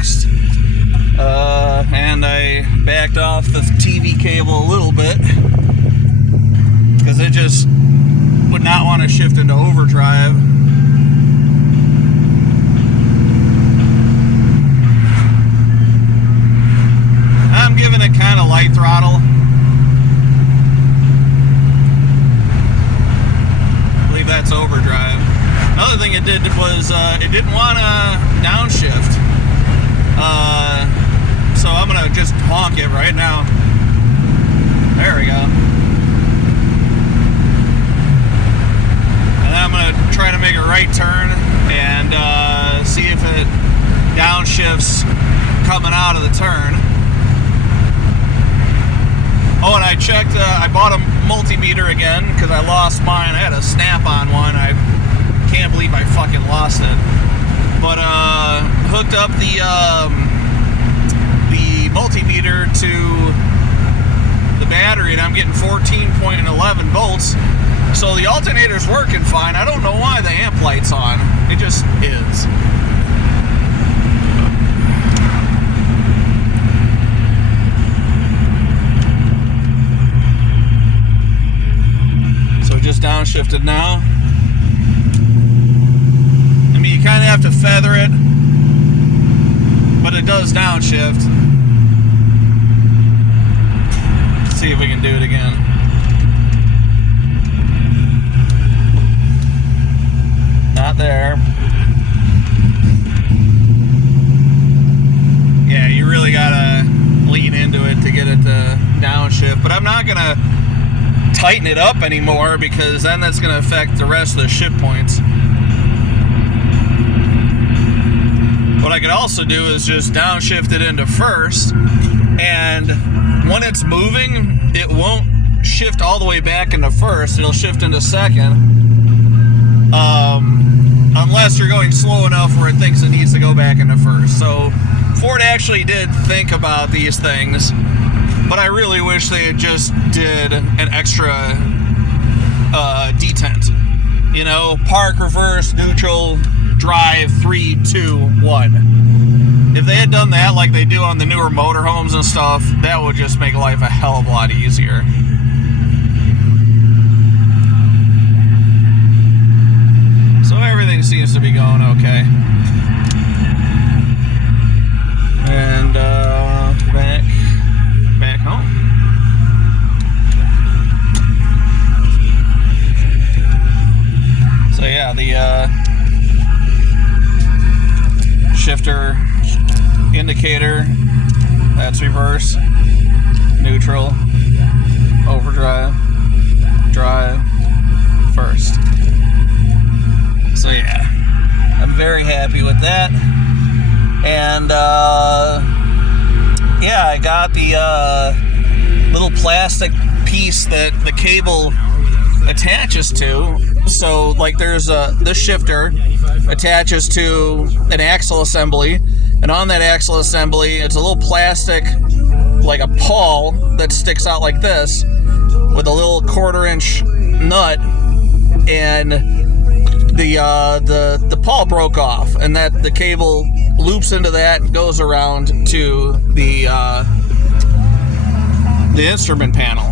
fixed. And I backed off the TV cable a little bit because it just would not want to shift into overdrive. I'm giving it kind of light throttle. I believe that's overdrive. Another thing it did was it didn't want to downshift. So I'm going to just honk it right now. There we go. And then I'm going to try to make a right turn and see if it downshifts coming out of the turn. Oh, and I checked, I bought a multimeter again because I lost mine. I had a snap-on one. I can't believe I fucking lost it. But hooked up the multimeter to the battery, and I'm getting 14.11 volts. So the alternator's working fine. I don't know why the amp light's on. It just is. So just downshifted now. I mean, you kind of have to feather it, but it does downshift. Let's see if we can do it again. Not there. Yeah, you really gotta lean into it to get it to downshift, but I'm not gonna tighten it up anymore because then that's gonna affect the rest of the shift points. What I could also do is just downshift it into first, and when it's moving, it won't shift all the way back into first. It'll shift into second. Unless you're going slow enough where it thinks it needs to go back into first. So Ford actually did think about these things, but I really wish they had just did an extra detent. You know, park, reverse, neutral, drive, 3, 2, 1. If they had done that like they do on the newer motorhomes and stuff, that would just make life a hell of a lot easier. So everything seems to be going okay. And back home. So yeah, the shifter indicator, that's reverse, neutral, overdrive, drive, first. So yeah, I'm very happy with that. And yeah, I got the little plastic piece that the cable attaches to. So like there's this shifter attaches to an axle assembly, and on that axle assembly it's a little plastic, like a pawl that sticks out like this with a little 1/4 inch nut, and the pawl broke off, and that the cable loops into that and goes around to the instrument panel.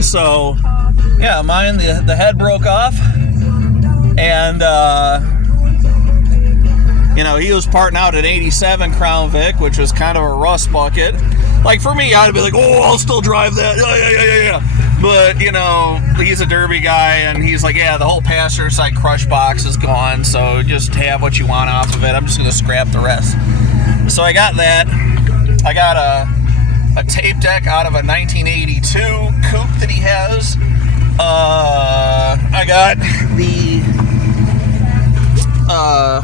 So yeah, mine, the head broke off, and you know, he was parting out an 87 Crown Vic, which was kind of a rust bucket. Like for me, I'd be like, oh, I'll still drive that. Yeah. But, you know, he's a derby guy, and he's like, yeah, the whole passenger side crush box is gone, so just have what you want off of it. I'm just going to scrap the rest. So I got that. I got a tape deck out of a 1982 coupe that he has. I got the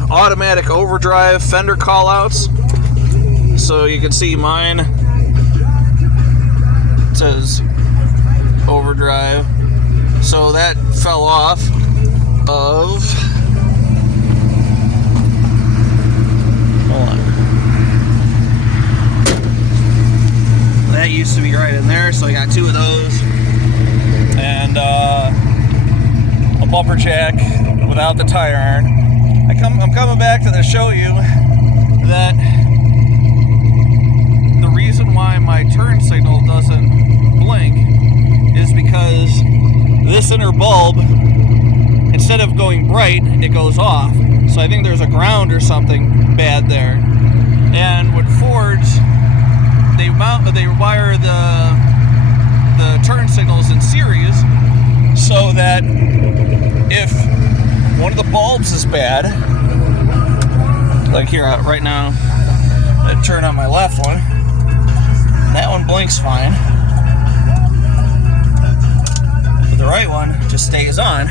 automatic overdrive fender callouts. So you can see mine. It says overdrive. So that fell off of, hold on, that used to be right in there, so I got 2 of those, and a bumper jack without the tire iron. I'm coming back to show you that the reason why my turn signal doesn't blink is because this inner bulb, instead of going bright, it goes off. So I think there's a ground or something bad there. And with Fords, they wire the turn signals in series so that if one of the bulbs is bad, like here right now, I turn on my left one, that one blinks fine, but the right one just stays on.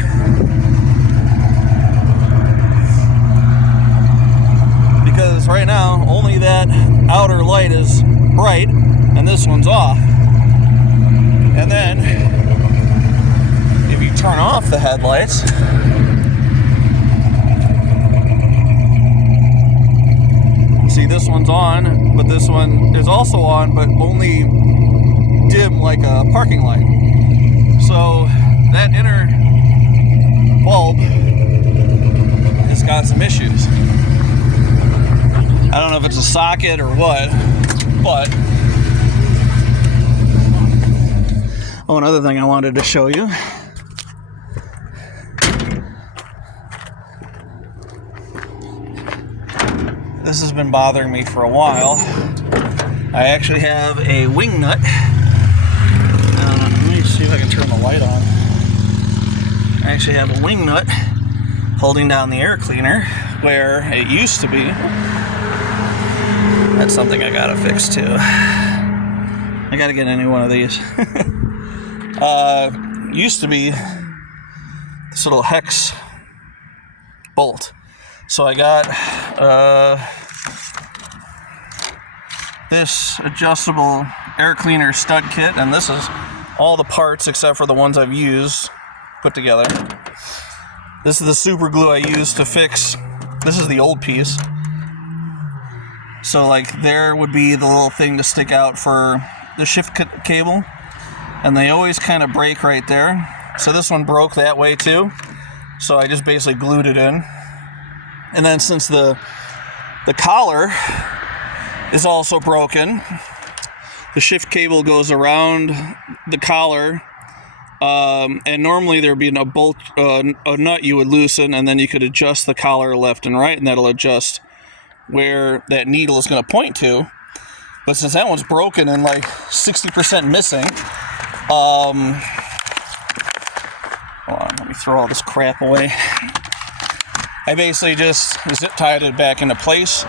Because right now, only that outer light is bright, and this one's off. And then, if you turn off the headlights, see, this one's on, but this one is also on, but only dim like a parking light. So, that inner bulb has got some issues. I don't know if it's a socket or what, but... Oh, another thing I wanted to show you. This has been bothering me for a while. I actually have a wing nut. Let me see if I can turn the light on. I actually have a wing nut holding down the air cleaner where it used to be. That's something I gotta fix too. I gotta get a new one of these. Used to be this little hex bolt. So I got this adjustable air cleaner stud kit, and this is all the parts except for the ones I've used put together. This is the super glue I used to fix. This is the old piece. So like there would be the little thing to stick out for the shift cable, and they always kind of break right there. So this one broke that way too, so I just basically glued it in. And then since the collar is also broken, the shift cable goes around the collar, and normally there'd be a bolt, a nut you would loosen, and then you could adjust the collar left and right, and that'll adjust where that needle is going to point to. But since that one's broken and like 60% missing, hold on, let me throw all this crap away. I basically just zip tied it back into place.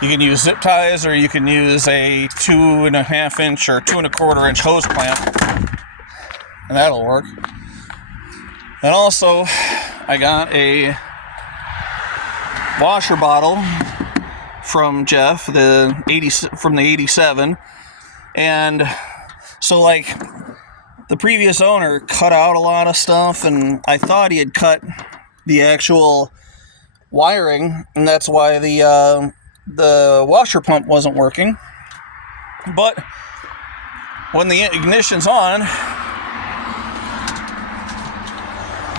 You can use zip ties, or you can use a 2.5 inch or 2 1/4 inch hose clamp, and that'll work. And also, I got a washer bottle from Jeff, from the 87, and so like the previous owner cut out a lot of stuff, and I thought he had cut the actual wiring, and that's why the washer pump wasn't working. But when the ignition's on,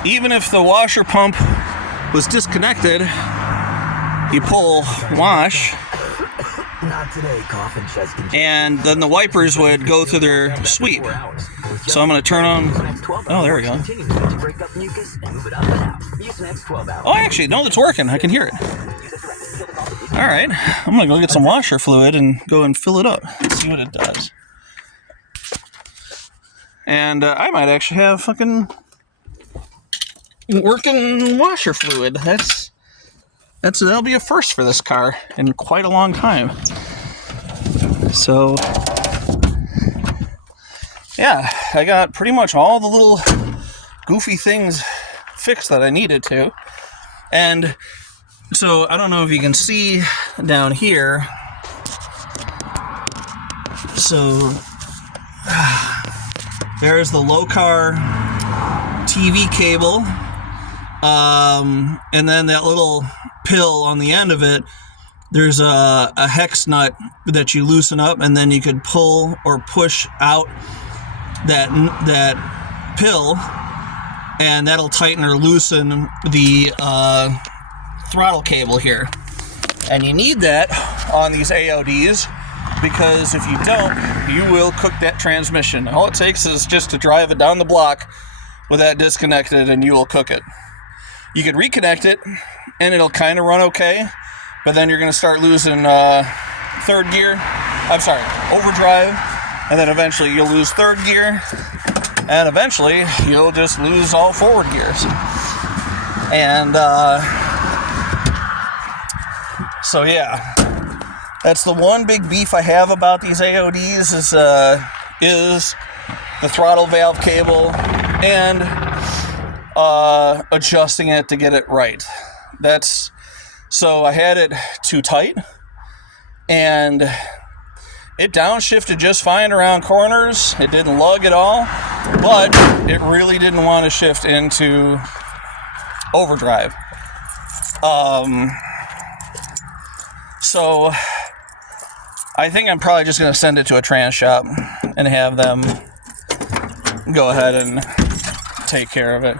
even if the washer pump was disconnected, you pull wash, and then the wipers would go through their sweep. So I'm going to turn on... Oh, there we go. Oh, actually, no, it's working. I can hear it. All right. I'm going to go get some washer fluid and go and fill it up. See what it does. And I might actually have fucking working washer fluid. That'll be a first for this car in quite a long time. So, yeah, I got pretty much all the little goofy things fixed that I needed to. And so, I don't know if you can see down here. So, there's the low car TV cable. And then that little pill on the end of it, there's a hex nut that you loosen up, and then you could pull or push out that pill, and that'll tighten or loosen the throttle cable here. And you need that on these AODs, because if you don't, you will cook that transmission. All it takes is just to drive it down the block with that disconnected, and you will cook it. You can reconnect it, and it'll kind of run okay, but then you're going to start losing overdrive, and then eventually you'll lose third gear, and eventually you'll just lose all forward gears. And so yeah, that's the one big beef I have about these AODs is the throttle valve cable and adjusting it to get it right. So I had it too tight, and it downshifted just fine around corners. It didn't lug at all, but it really didn't want to shift into overdrive. So I think I'm probably just going to send it to a trans shop and have them go ahead and take care of it.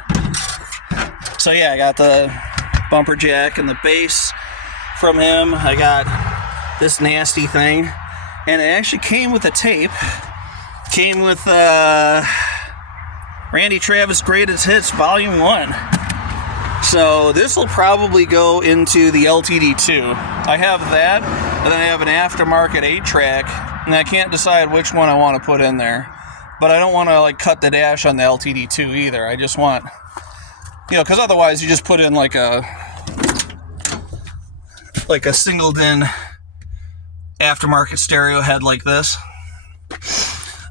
So yeah, I got the bumper jack and the base from him. I got this nasty thing, and it actually came with a tape. Came with Randy Travis Greatest Hits Volume 1. So this will probably go into the LTD 2. I have that, and then I have an aftermarket 8-track, and I can't decide which one I want to put in there. But I don't want to like cut the dash on the LTD 2 either. I just want, because otherwise you just put in like a singled in aftermarket stereo head like this.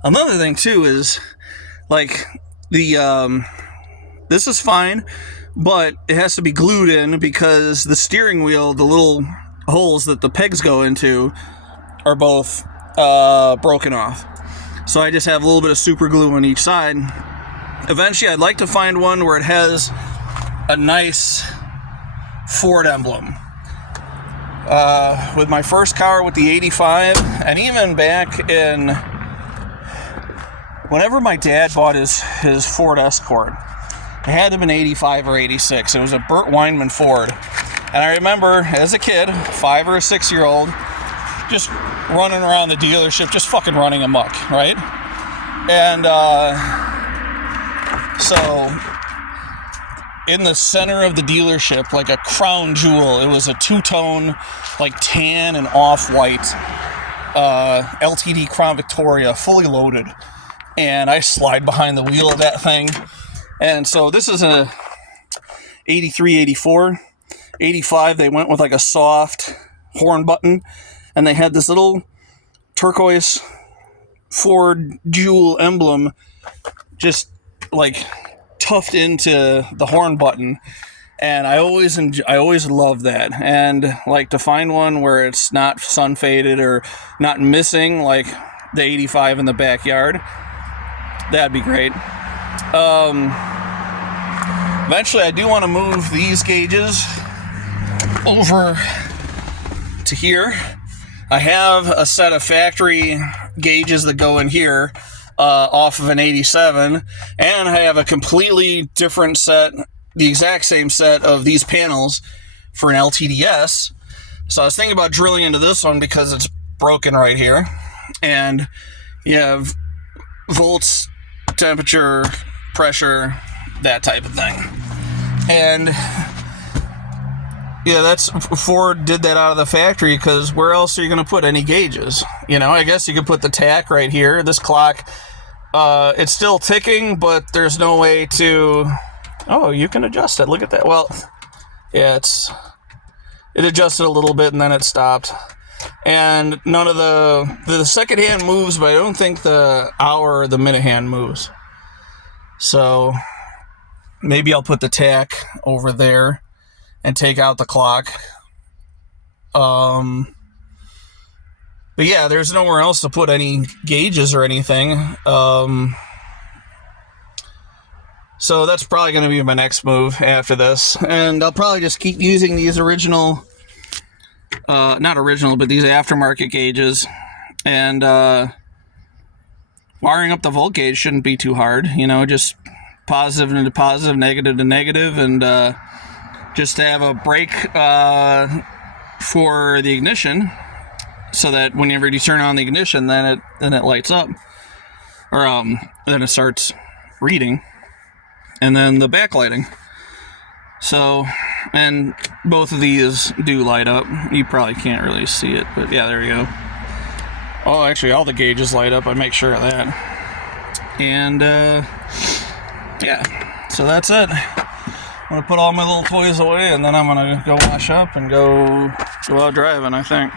Another thing too is like this is fine, but it has to be glued in because the steering wheel, the little holes that the pegs go into, are both broken off. So I just have a little bit of super glue on each side. Eventually I'd like to find one where it has a nice Ford emblem. With my first car with the 85, and even back in whenever my dad bought his Ford Escort, it had to have been 85 or 86. It was a Burt Weinman Ford. And I remember as a kid, 5 or 6 year old, just running around the dealership, just fucking running amok, right? And so in the center of the dealership, like a crown jewel, it was a two-tone, like tan and off-white LTD Crown Victoria, fully loaded. And I slide behind the wheel of that thing. And so this is a 83, 84. 85, they went with like a soft horn button, and they had this little turquoise Ford jewel emblem just like tucked into the horn button. And I always love that. And like to find one where it's not sun faded or not missing like the 85 in the backyard, that'd be great. Eventually I do want to move these gauges over to here. I have a set of factory gauges that go in here off of an 87, and I have a completely different set, the exact same set of these panels for an LTD S. So I was thinking about drilling into this one because it's broken right here, and you have volts, temperature, pressure, that type of thing. And yeah, that's Ford did that out of the factory, because where else are you going to put any gauges? I guess you could put the tack right here. This clock, it's still ticking, but there's no way to... Oh, you can adjust it. Look at that. Well, yeah, it adjusted a little bit and then it stopped. And none of the second hand moves, but I don't think the hour or the minute hand moves. So maybe I'll put the tack over there and take out the clock. But yeah, there's nowhere else to put any gauges or anything. So that's probably going to be my next move after this. And I'll probably just keep using these original, not original, but these aftermarket gauges. And wiring up the volt gauge shouldn't be too hard. Just positive to positive, negative to negative, and just to have a brake for the ignition so that whenever you turn on the ignition, then it lights up, or then it starts reading, and then the backlighting. So, and both of these do light up. You probably can't really see it, but yeah, there you go. Oh, actually, all the gauges light up. I make sure of that. And yeah, so that's it. I'm gonna put all my little toys away, and then I'm gonna go wash up and go out driving, I think.